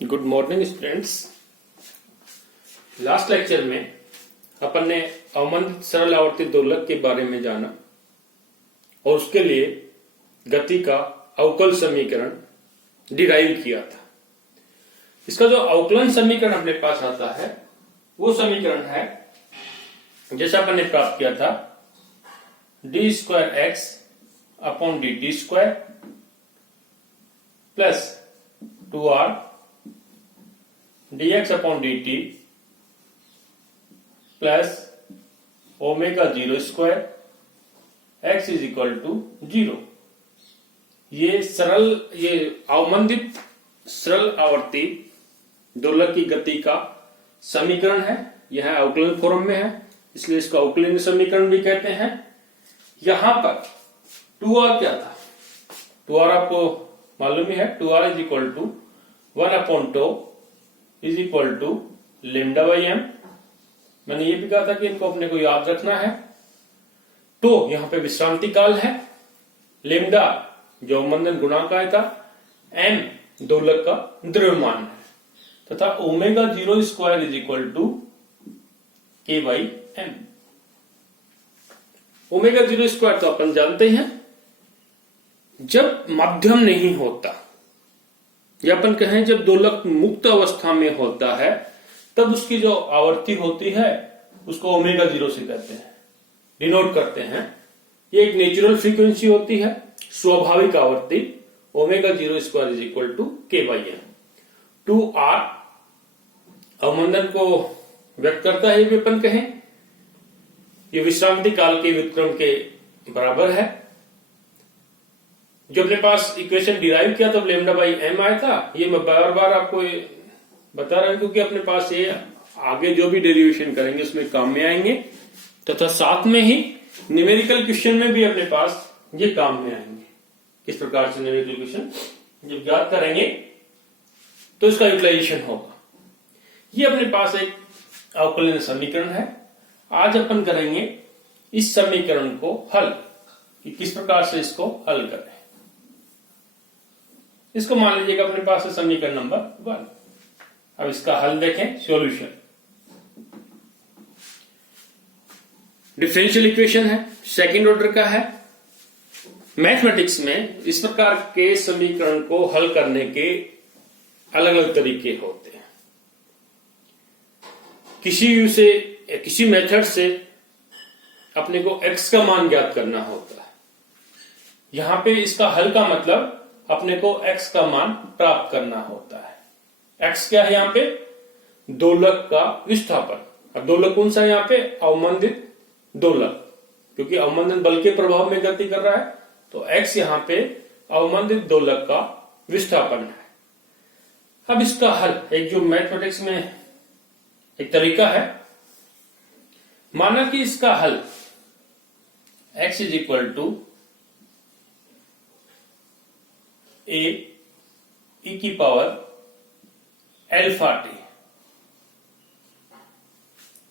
Good morning students. Last lecture में अपन ने अवमंदित सरल आवर्ती दोलक के बारे में जाना और उसके लिए गति का अवकल समीकरण डिराइव किया था। इसका जो अवकलन समीकरण अपने पास आता है वो समीकरण है जैसा अपन ने प्राप्त किया था d square x upon d t square plus 2r dx upon d t plus omega 0 square x is equal to 0। ये अवमंदित सरल आवर्ती दोलक की गति का समीकरण है। यह अवकलन फॉर्म में है, इसलिए इसको अवकलन समीकरण भी कहते हैं। यहां पर 2r क्या था? 2r आपको मालूम ही है। 2r is equal to 1 upon tau is equal to lambda by m. मैंने ये भी कहा था कि इनको अपने को याद रखना है। तो यहां पे विश्रांति काल है, लेमडा जो अवमंदन गुणांक आया था, एम दोलक का द्रव्यमान है तथा omega 0 square is equal to k by m. Omega 0 square तो अपन जानते हैं, जब माध्यम नहीं होता या अपन कहें जब दोलक मुक्त अवस्था में होता है तब उसकी जो आवर्ती होती है उसको ओमेगा 0 से कहते हैं, डिनोट करते हैं। ये एक नेचुरल फ्रीक्वेंसी होती है, स्वाभाविक आवर्ती। Omega 0 square is equal to k by m. 2r अवमंदन को व्यक्त करता है, ये अपन कहें ये विश्रांति काल के व्युत्क्रम के बराबर है। जो अपने पास इक्वेशन डिराइव किया तब लेमडा बाई एम आया था, ये मैं बार बार आपको बता रहा हूं क्योंकि अपने पास ये आगे जो भी डेरिवेशन करेंगे उसमें काम में आएंगे तथा साथ में ही न्यूमेरिकल क्वेश्चन में भी अपने पास ये काम में आएंगे। किस प्रकार से न्यूमेरिकल क्वेश्चन जब याद करेंगे तो इसका यूटिलाइजेशन होगा। ये अपने पास एक अवकलन समीकरण है। आज अपन करेंगे इस समीकरण को हल, कि किस प्रकार से इसको हल करें। इसको मान लीजिएगा अपने पास है समीकरण नंबर 1। अब इसका हल देखें, सॉल्यूशन। डिफरेंशियल इक्वेशन है, सेकंड ऑर्डर का है। मैथमेटिक्स में इस प्रकार के समीकरण को हल करने के अलग अलग तरीके होते हैं। किसी मेथड से अपने को x का मान ज्ञात करना होता है। यहां पे इसका हल का मतलब अपने को x का मान प्राप्त करना होता है। x क्या है यहां पे? दोलक का विस्थापन। अब दोलक कौन सा है यहां पे? अवमंदित दोलक, क्योंकि अवमंदन बल के प्रभाव में गति कर रहा है, तो x यहां पे अवमंदित दोलक का विस्थापन है। अब इसका हल, एक जो मैथमेटिक्स में एक तरीका है, माना कि इसका हल x इज इक्वल टू ए ई की पावर एल्फा टी।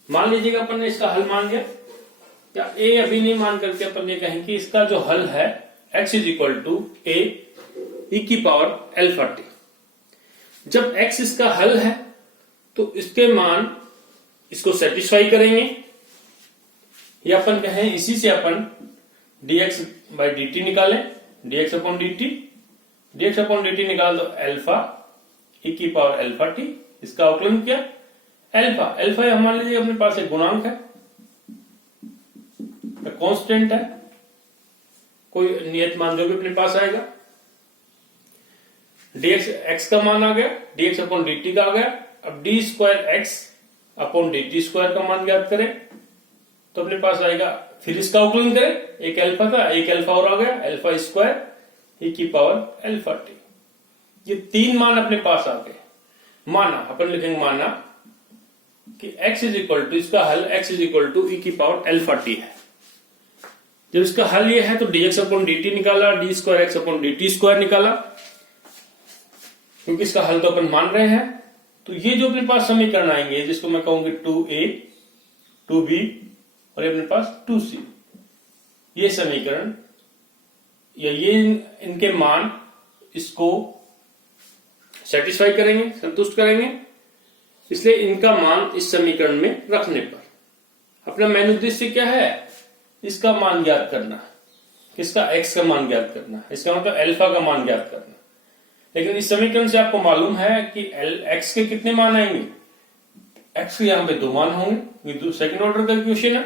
मान लीजिएगा अपन ने इसका हल मान लिया, या a अभी नहीं मान करके अपन ये कहें कि इसका जो हल है x इज इक्वल टू ए ई की पावर एल्फा टी। जब x इसका हल है तो इसके मान इसको सेटिस्फाई करेंगे, या अपन कहें इसी से अपन dx बाई डी टी निकालें, dx upon d T. dx upon d T निकाल दो एल्फा ई की पावर एल्फा टी। इसका अवकलन किया एल्फा। एल्फा मान लीजिए अपने पास एक गुणांक है, कांस्टेंट है, कोई नियत मान जो भी अपने पास आएगा। dx x का मान आ गया, dx अपॉन डी टी का आ गया। अब D square x upon d t square का मान ज्ञात करें तो अपने पास आएगा, फिर इसका अवकलन करें, एक एल्फा का, एक एल्फा और आ गया, एल्फा स्क्वायर ई की पावर एल्फा टी। ये तीन मान अपने पास आ गए। माना, अपन लिखेंगे माना कि x इज इक्वल टू, इसका हल x इज इक्वल टू ई की पावर एल्फा टी है। जब इसका हल ये है तो dx अपॉन डी टी निकाला, D square x upon d t square निकाला, क्योंकि इसका हल तो अपन मान रहे हैं। तो ये जो अपने पास समीकरण आएंगे, जिसको मैं कहूंगी 2a 2b और अपने पास 2c, ये समीकरण या ये इनके मान इसको सेटिस्फाई करेंगे, संतुष्ट करेंगे। इसलिए इनका मान इस समीकरण में रखने पर अपना मेन उद्देश्य क्या है, इसका मान ज्ञात करना, किसका, x का मान ज्ञात करना, इसका मतलब अल्फा का मान ज्ञात करना। लेकिन इस समीकरण से आपको मालूम है कि x के कितने मान आएंगे, x के यहाँ पे 2 मान होंगे, ये सेकंड ऑर्डर का इक्वेशन है।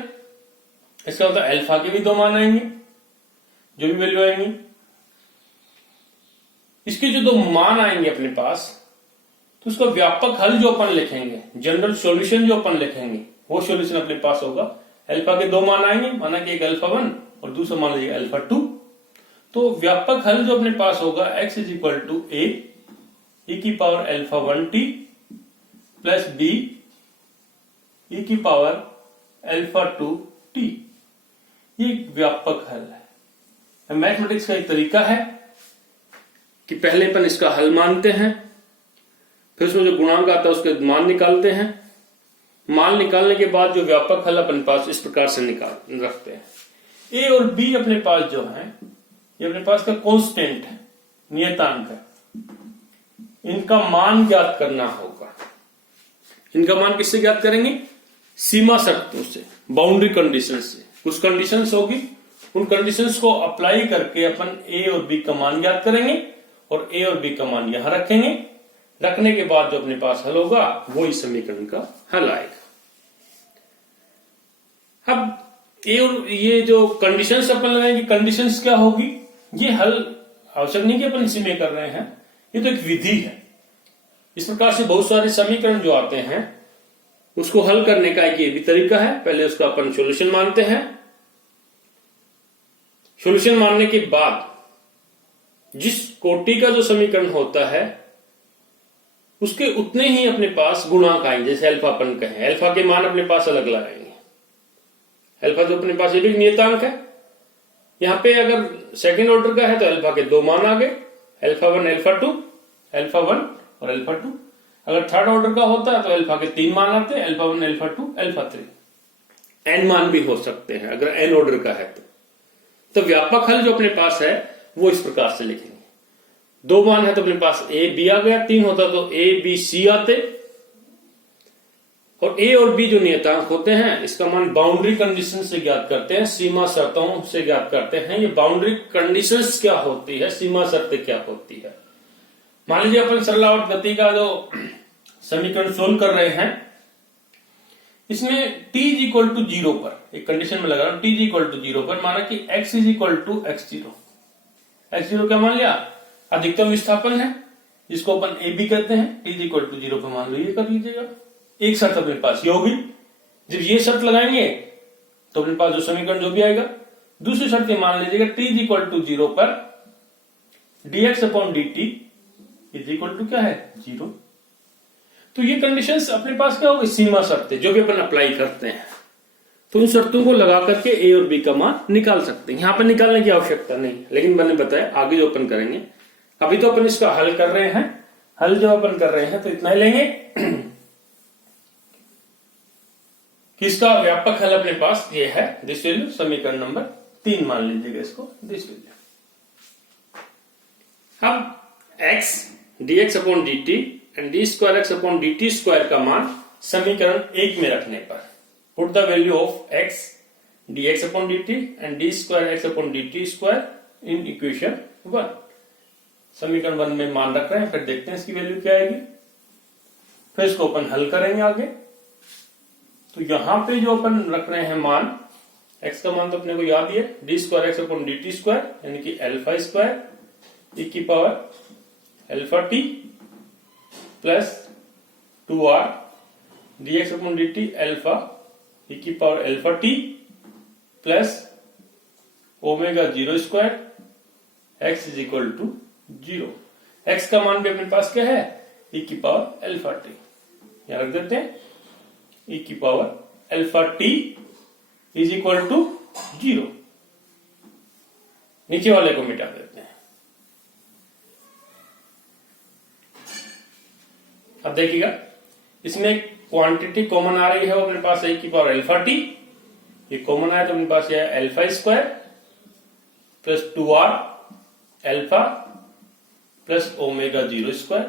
इसका मतलब अल्फा के भी 2 मान आएंगे, जो भी वैल्यू आएंगी। इसके जो 2 मान आएंगे अपने पास, तो उसका व्यापक हल जो अपन लिखेंगे, जनरल सॉल्यूशन जो अपन लिखेंगे, वो सॉल्यूशन अपने पास होगा। अल्फा के 2 मान आएंगे, माना कि एक अल्फा 1 और दूसरा मान लीजिए अल्फा 2। तो व्यापक हल जो अपने पास होगा x इज इक्वल टू ए की power alpha 1t plus b e की पावर अल्फा 2t। ये व्यापक हल है। मैथमेटिक्स का एक तरीका है कि पहले अपन इसका हल मानते हैं, फिर उसमें जो गुणांक आता है उसके मान निकालते हैं। मान निकालने के बाद जो व्यापक हल अपने पास इस प्रकार से निकाल रखते हैं। ए और बी अपने पास जो है, ये अपने पास का कांस्टेंट है, नियतांक है। इनका मान ज्ञात करना होगा। इनका मान किससे ज्ञात करेंगे, सीमा शर्तों से, बाउंड्री कंडीशन से। कुछ कंडीशंस होगी, उन कंडीशंस को अप्लाई करके अपन ए और बी का मान ज्ञात करेंगे और ए और बी का मान यहां रखेंगे। रखने के बाद जो अपने पास हल होगा वो इस समीकरण का हल आएगा। अब ए और ये जो कंडीशंस अपन लगाएंगे, कंडीशंस क्या होगी, ये हल आवश्यक नहीं कि अपन इसी में कर रहे हैं, ये तो एक विधि है। इस प्रकार से बहुत सारे समीकरण जो आते हैं उसको हल करने का एक ये भी तरीका है। पहले उसका अपन सॉल्यूशन मानते हैं। सॉल्यूशन मानने के बाद जिस कोटि का जो समीकरण होता है उसके उतने ही अपने पास गुणांक आएंगे। जैसे अल्फा अपन कहें, अल्फा के मान अपने पास अलग लगाएंगे। अल्फा जो अपने पास ये भी नियतांक है। यहां पे अगर सेकंड ऑर्डर का है तो अल्फा के 2 मान आ गए, अल्फा 1 अल्फा 2, अल्फा 1 और अल्फा 2। अगर थर्ड ऑर्डर का होता है तो अल्फा के 3 मान आते हैं, अल्फा 1 अल्फा 2 अल्फा 3। एन मान भी हो सकते हैं अगर एन ऑर्डर का है तो व्यापक हल जो अपने पास है वो इस प्रकार से लिखेंगे। 2 मान है तो अपने पास ए बी आ गया, 3 होता तो ए बी सी आते। और ए और बी जो नियतांक होते हैं इसका मान बाउंड्री कंडीशन से ज्ञात करते हैं, सीमा शर्तों से ज्ञात करते हैं। ये बाउंड्री कंडीशंस क्या होती है, सीमा शर्तें क्या होती है। मान लीजिए अपन सरलावर्त गति का जो समीकरण सोल्व कर रहे हैं, इसमें t इज इक्वल टू 0 पर एक कंडीशन में लगा रहा हूं, t इज इक्वल टू 0 पर माना कि x is equal to x0। x0 क्या मान लिया, अधिकतम विस्थापन है जिसको अपन ए बी कहते हैं। t इज इक्वल टू 0 पर मान लो, ये कर लीजिएगा। एक शर्त अपने पास ये होगी, जब ये शर्त लगाएंगे तो अपने पास जो समीकरण जो भी आएगा। दूसरी शर्त ये मान लीजिएगा t इज इक्वल टू 0 पर dx upon dt is equal to क्या है, 0। तो ये कंडीशंस अपने पास क्या होगी, सीमा शर्तें जो भी अपन अप्लाई करते हैं। तो उन शर्तों को लगा करके ए और बी का मान निकाल सकते हैं। यहां पर निकालने की आवश्यकता नहीं, लेकिन मैंने बताया आगे जो अपन करेंगे। अभी तो अपन इसका हल कर रहे हैं। हल जो अपन कर रहे हैं तो इतना ही लेंगे कि इसका व्यापक हल अपने पास ये है, दिस वैल्यू, समीकरण नंबर 3 मान लीजिएगा इसको, दिस वैल्यू। अब x dx upon dt and D square x upon dt square का मान समीकरण 1 में रखने पर put the value of x dx upon dt and D square x upon dt square in equation 1। समीकरण 1 में मान रख रहे हैं, फिर देखते हैं इसकी वैल्यू क्या आएगी। फिर इसको अपन हल करेंगे आगे। तो यहां पे जो अपन रख रहे हैं मान, x का मान तो अपने को याद ही है, d square x upon dt square यानी कि अल्फा स्क्वायर e की power alpha t plus 2r dx upon dt alpha e की power alpha t plus omega 0 square x is equal to 0। x का मान भी अपने पास क्या है, e की पावर अल्फा टी। यहां रख देते हैं, e की power alpha t is equal to 0। नीचे वाले को मिटा देते हैं। अब देखिएगा, इसमें क्वांटिटी कॉमन आ रही है, वो अपने पास e की पावर अल्फा टी, ये कॉमन आया तो अपने पास ये alpha square plus 2r alpha plus omega 0 square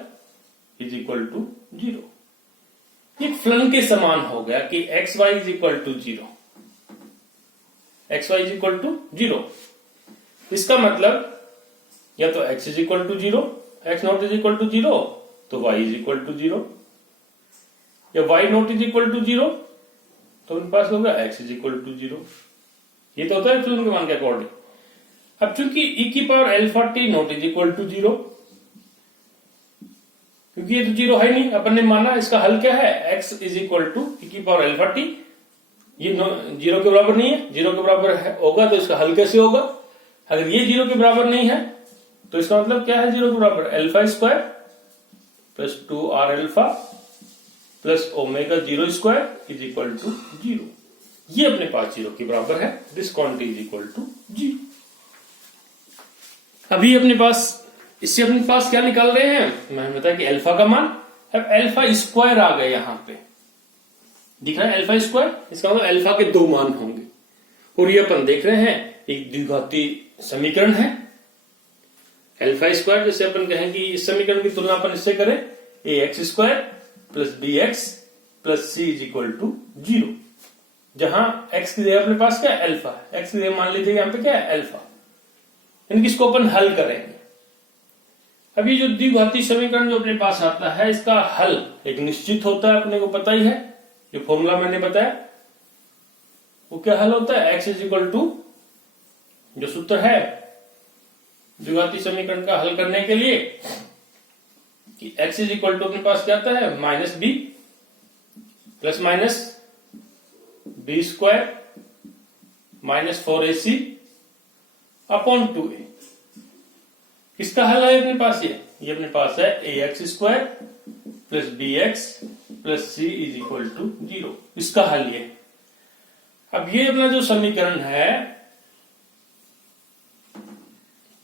is equal to 0। ये फलन के समान हो गया कि x y is equal to 0, x y is equal to 0। इसका मतलब या तो x is equal to 0, x not is equal to 0, तो y इज इक्वल टू 0, या y not is equal to 0, तो उनके पास होगा x इज इक्वल टू 0। ये तो होता है फलन के मान के अकॉर्डिंग। अब चूंकि e की power alpha t not is equal to 0, क्योंकि ये तो 0 है नहीं, अपन ने माना इसका हल क्या है, x is equal to e की पावर अल्फा टी। ये 0 के बराबर नहीं है, 0 के बराबर होगा तो इसका हल कैसे होगा। अगर ये 0 के बराबर नहीं है तो इसका मतलब क्या है, 0 के बराबर alpha square plus 2r alpha plus omega 0 square is equal to 0। ये अपने पास 0 के बराबर है, this quantity is equal to 0। अभी अपने पास, इससे अपने पास क्या निकाल रहे हैं, मैंने बताया कि अल्फा का मान। अब अल्फा स्क्वायर आ गए, यहां पे दिख रहा है अल्फा स्क्वायर, इसका मतलब अल्फा के 2 मान होंगे। और ये अपन देख रहे हैं एक द्विघाती समीकरण है अल्फा स्क्वायर। जैसे अपन कहें कि इस समीकरण की तुलना अपन इससे करें, a x square plus b x plus c is equal to 0, जहां एक्स की जगह अपने पास क्या है, अल्फा। एक्स की जगह मान लीजिए यहां पे क्या है, अल्फा। यानी इसको अपन हल करेंगे। अब ये जो द्विघाती समीकरण जो अपने पास आता है, इसका हल एक निश्चित होता है, अपने को पता ही है। जो फॉर्मूला मैंने बताया वो क्या हल होता है, एक्स इज इक्वल टू, जो सूत्र है द्विघाती समीकरण का हल करने के लिए कि x इज इक्वल टू अपने पास क्या आता है, minus b plus minus b square minus 4ac upon 2a। किसका हल है अपने पास, ये अपने पास है a x square plus b x plus c is equal to 0। इसका हल ये। अब ये अपना जो समीकरण है,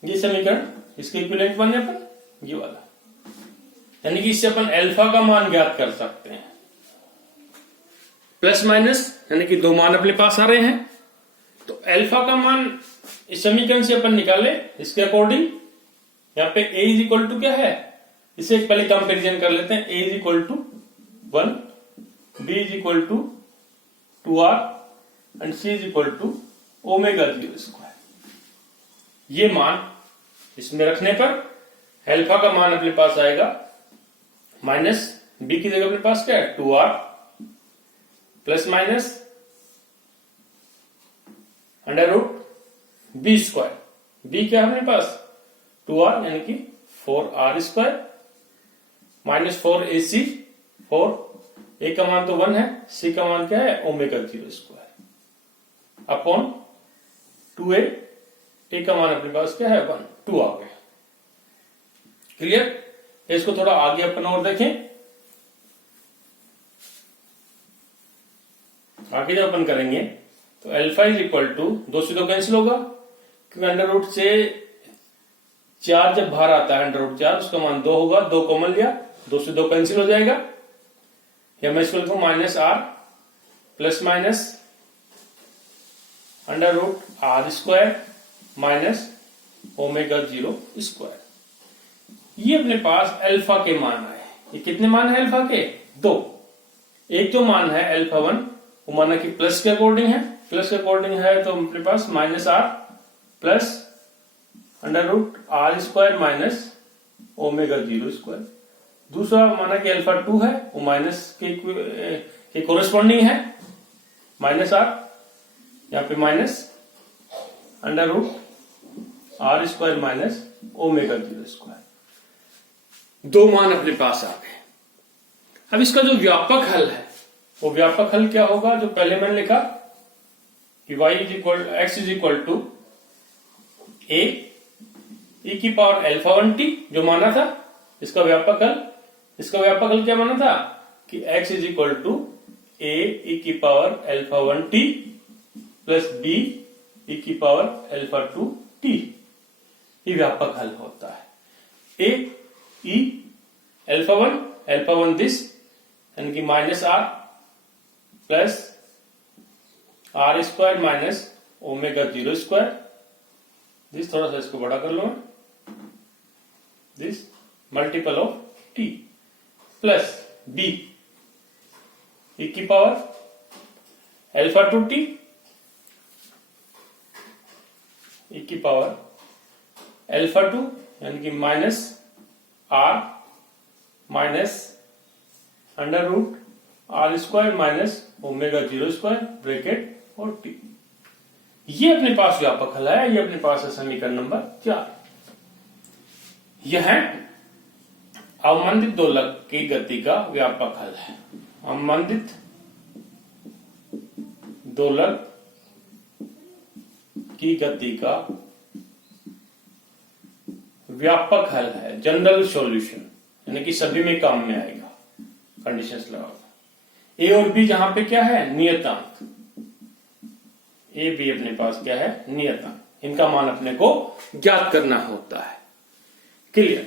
ये समीकरण, इसके इक्विवेलेंट बने अपन ये वाला, यानी कि इससे अपन अल्फा का मान ज्ञात कर सकते हैं। प्लस माइनस यानी कि 2 मान अपने पास आ रहे हैं, तो अल्फा का मान इस समीकरण से अपन निकाले इसके अकॉर्डिंग। यहां पे a इज इक्वल टू क्या है, इसे पहले कंपेरिजन कर लेते हैं। a is equal to 1, b is equal to 2r and c is equal to omega 0 square. ये मान इसमें रखने पर अल्फा का मान अपने पास आएगा माइनस बी की जगह अपने पास क्या है, 2r plus minus under root b square. B क्या है अपने पास 2r यानी कि 4r square minus 4ac, 4 a का मान तो 1 है, c का मान क्या है, omega 0 square upon 2a, a का मान अपने पास क्या है 1, 2 आ गया। क्लियर। इसको थोड़ा आगे अपन और देखें। आगे जब अपन करेंगे तो अल्फा इज इक्वल टू 2 से 2 कैंसिल होगा, क्योंकि अंडर रूट से 4 जब बाहर आता है, अंडर रूट 4 उसका मान 2 होगा, 2 कॉमन लिया, 2 से 2 कैंसिल हो जाएगा। या मैं इसको लिखूं minus r plus minus under root r square minus omega 0 square. ये अपने पास अल्फा के मान आए। ये कितने मान है अल्फा के, 2। एक जो मान है अल्फा 1 वो माना कि प्लस के अकॉर्डिंग है, प्लस के अकॉर्डिंग है तो अपने पास minus r plus under root r square minus omega 0 square. दूसरा माना कि अल्फा 2 है, वो माइनस के कोरेस्पॉन्डिंग है, माइनस r, यहाँ पे minus under root r square minus omega 0 square. 2 मान अपने पास आ गए। अब इसका जो व्यापक हल है, वो व्यापक हल क्या होगा, जो पहले मैंने लिखा कि y is equal x is equal to a e की पावर अल्फा 1t जो माना था, इसका व्यापक हल। इसका व्यापक हल क्या माना था कि x is equal to a e की power alpha 1t plus b e की पावर अल्फा 2t। ये व्यापक हल होता है। a e अल्फा 1 दिस यानी कि minus r plus r square minus omega 0 square. This थोड़ा सा इसको बड़ा कर लो, this multiple of t। Plus b e की power alpha two t e की पावर अल्फा टू यानी कि minus r minus under root r square minus omega zero square bracket और टी। ये अपने पास व्यापक हल है, ये अपने पास है समीकरण नंबर 4। यह अवमंदित दोलक की गति का व्यापक हल है। अवमंदित दोलक की गति का व्यापक हल है, जनरल सॉल्यूशन, यानी कि सभी में काम में आएगा। कंडीशंस लगा ए और बी जहां पे क्या है नियतांक, ए बी अपने पास क्या है नियतांक, इनका मान अपने को ज्ञात करना होता है। क्लियर।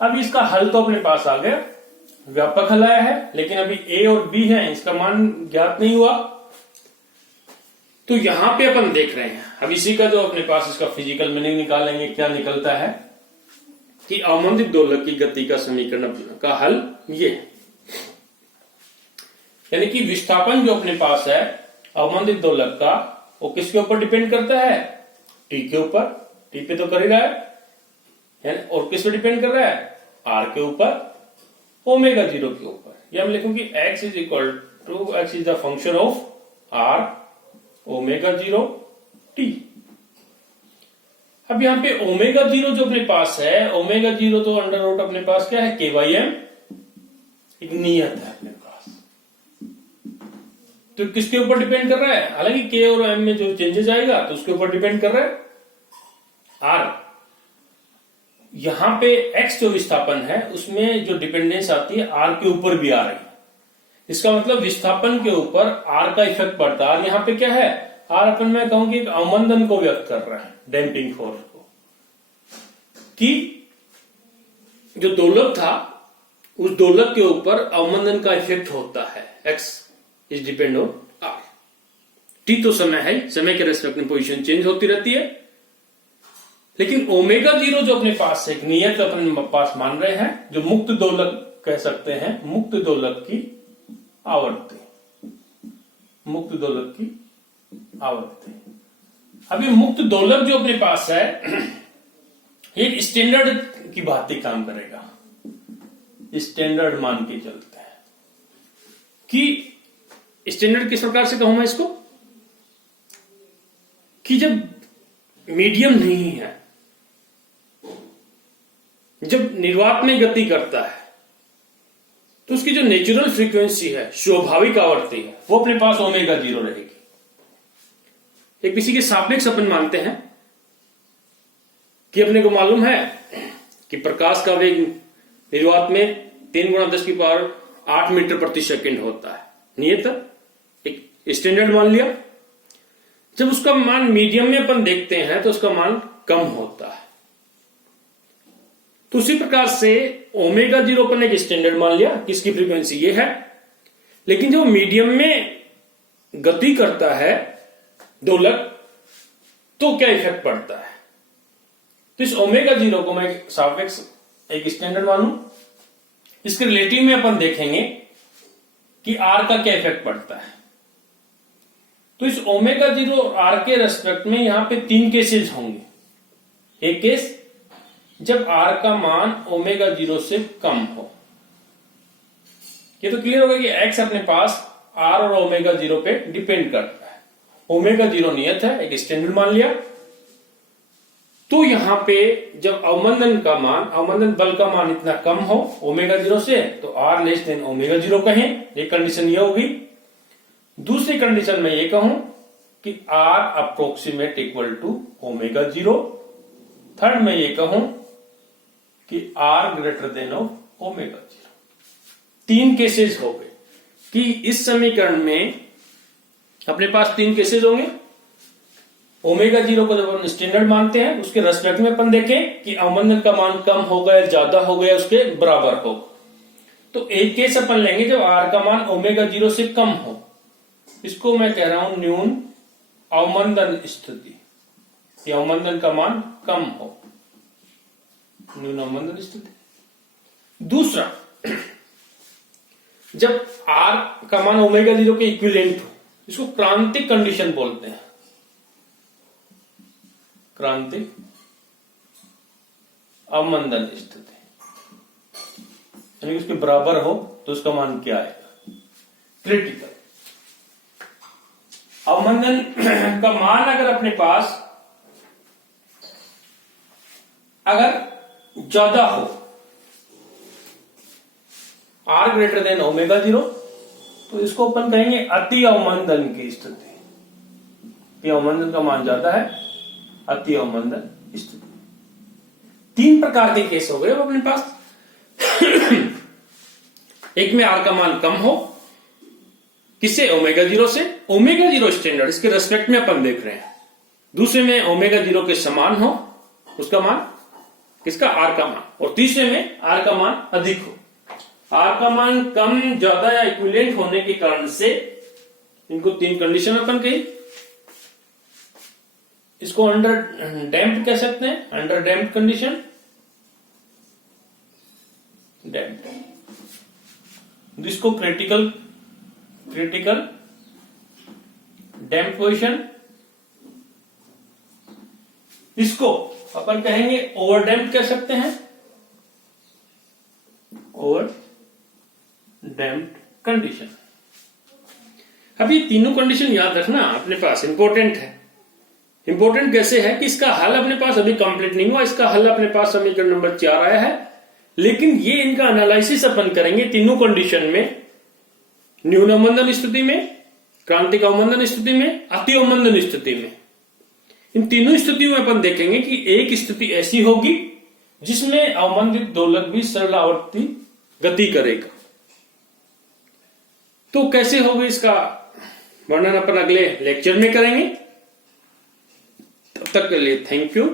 अब इसका हल तो अपने पास आ गया, व्यापक हल आया है, लेकिन अभी ए और बी है, इसका मान ज्ञात नहीं हुआ। तो यहां पे अपन देख रहे हैं, अब इसी का जो अपने पास इसका फिजिकल मीनिंग निकालेंगे, क्या निकलता है कि अवमंदित दोलक की गति का समीकरण का हल ये है। यानी कि विस्थापन जो अपने पास है अवमंदित दोलक का, वो किसके ऊपर डिपेंड करता है, टी के ऊपर, टी पे तो कर ही रहा है, और किस पे डिपेंड कर रहा है, आर के ऊपर, ओमेगा जीरो के ऊपर। ये हम लिखेंगे x is equal to x is the function of r omega zero टी। अब यहां पे ओमेगा जीरो जो अपने पास है, ओमेगा जीरो तो अंडर रूट अपने पास क्या है k/m, एक नियत है अपने पास। तो किसके ऊपर डिपेंड कर रहा है, हालांकि k और m में जो चेंजेस आएगा तो उसके ऊपर डिपेंड कर रहा है r। यहां पे x जो विस्थापन है उसमें जो डिपेंडेंस आती है r के ऊपर भी आ रही है। इसका मतलब विस्थापन के ऊपर r का इफेक्ट पड़ता है। और यहां पे क्या है, r अपन मैं कहूंगी एक अवमंदन को व्यक्त कर रहा है, डैम्पिंग फोर्स को, कि जो दोलक था उस दोलक के ऊपर अवमंदन का इफेक्ट होता है। x is depend on r। t तो समय है, समय के रेस्पेक्ट में पोजीशन चेंज होती रहती है, लेकिन ओमेगा जीरो जो अपने पास है एक नियत अपने पास मान रहे हैं, जो मुक्त दोलक कह सकते हैं, मुक्त दोलक की आवर्ती, मुक्त दोलक की आवर्ती। अभी मुक्त दोलक जो अपने पास है एक स्टैंडर्ड की भांति काम करेगा, स्टैंडर्ड मान के चलते हैं। कि स्टैंडर्ड किस प्रकार से कहूं मैं इसको, कि जब मीडियम नहीं है, जब निर्वात में गति करता है, तो उसकी जो नेचुरल फ्रीक्वेंसी है, स्वाभाविक आवर्ती है, वो अपने पास ओमेगा जीरो रहेगी। एक किसी के सापेक्ष अपन मानते हैं कि अपने को मालूम है कि प्रकाश का वेग निर्वात में 3 × 10⁸ मीटर प्रति सेकंड होता है, नियत एक स्टैंडर्ड मान लिया। जब उसका मान मीडियम में अपन देखते हैं तो उसका मान कम होता है। तो उसी प्रकार से ओमेगा जीरो पर एक स्टैंडर्ड मान लिया कि इसकी फ्रीक्वेंसी ये है, लेकिन जब मीडियम में गति करता है दोलक तो क्या इफेक्ट पड़ता है। तो इस ओमेगा जीरो को मैं सापेक्ष एक स्टैंडर्ड मानूं, इसके रिलेटिव में अपन देखेंगे कि आर का क्या इफेक्ट पड़ता है। तो इस ओमेगा जीरो आर के रेस्पेक्ट में यहां पे 3 केसेस होंगे। एक केस जब आर का मान ओमेगा जीरो से कम हो। ये तो क्लियर होगा कि एक्स अपने पास आर और ओमेगा जीरो पे डिपेंड करता है। ओमेगा जीरो नियत है, एक स्टैंडर्ड मान लिया। तो यहां पे जब अवमंदन का मान, अवमंदन बल का मान इतना कम हो ओमेगा जीरो से, तो r less than omega zero कहें, एक कंडीशन ये होगी। दूसरी कंडीशन में ये कहूं कि r approximate equal to omega zero. Third में ये कहूं कि r greater than of omega zero. 3 cases हो गए कि इस समीकरण में अपने पास 3 केसेस होंगे। ओमेगा जीरो को जब हम स्टैंडर्ड मानते हैं उसके रेस्पेक्ट में अपन देखें कि अवमंदन का मान कम हो गया, ज्यादा हो गया, उसके बराबर हो। तो एक केस अपन लेंगे जब आर का मान ओमेगा जीरो से कम हो, इसको मैं कह रहा हूं न्यून अवमंदन स्थिति, या अवमंदन का मान कम हो, न्यून अवमंदन स्थिति। दूसरा जब आर का मान ओमेगा 0 के इक्विवेलेंट हो, इसको क्रांतिक कंडीशन बोलते हैं। क्रांतिक अवमंदन स्थिति, यानी उसके बराबर हो तो उसका मान क्या आएगा? क्रिटिकल। अवमंदन का मान अगर अपने पास अगर ज्यादा हो, आर ग्रेटर देन ओमेगा 0, तो इसको अपन कहेंगे अति अवमंदन की स्थिति। अवमंदन का मान ज्यादा है, अति अवमंदन स्थिति। 3 प्रकार के केस हो गए अपने पास। एक में आर का मान कम हो, किससे? ओमेगा 0 से। ओमेगा 0 स्टैंडर्ड, इसके रेस्पेक्ट में अपन देख रहे हैं। दूसरे में ओमेगा 0 के समान हो, उसका मान किसका? आर का मान। और तीसरे में आर का मान अधिक हो। आर का मान कम, ज्यादा या इक्विवेलेंट होने के कारण से इनको 3 कंडीशन अपन कही। इसको अंडर डैम्प्ड कह सकते हैं, अंडर डैम्प्ड कंडीशन, डैम्प्ड। इसको क्रिटिकल डैम्प्ड पोजीशन, इसको अपन कहेंगे ओवर डैम्प्ड कह सकते हैं, ओवर डैम्प्ड कंडीशन। अब ये तीनों कंडीशन याद रखना अपने पास, इंपॉर्टेंट है। इंपॉर्टेंट कैसे है कि इसका हल अपने पास अभी कंप्लीट नहीं हुआ, इसका हल अपने पास समीकरण नंबर 4 आया है, लेकिन ये इनका एनालिसिस अपन करेंगे तीनों कंडीशन में। न्यून अवमंदन स्थिति में, क्रांतिक अवमंदन स्थिति में, अति अवमंदन स्थिति में। इन तीनों स्थितियों में अपन देखेंगे कि एक स्थिति ऐसी होगी जिसमें अवमंदित दोलक भी सरल आवर्ती गति करेगा। तो कैसे होगा इसका वर्णन अपन अगले लेक्चर में करेंगे। तब तक के लिए थैंक यू।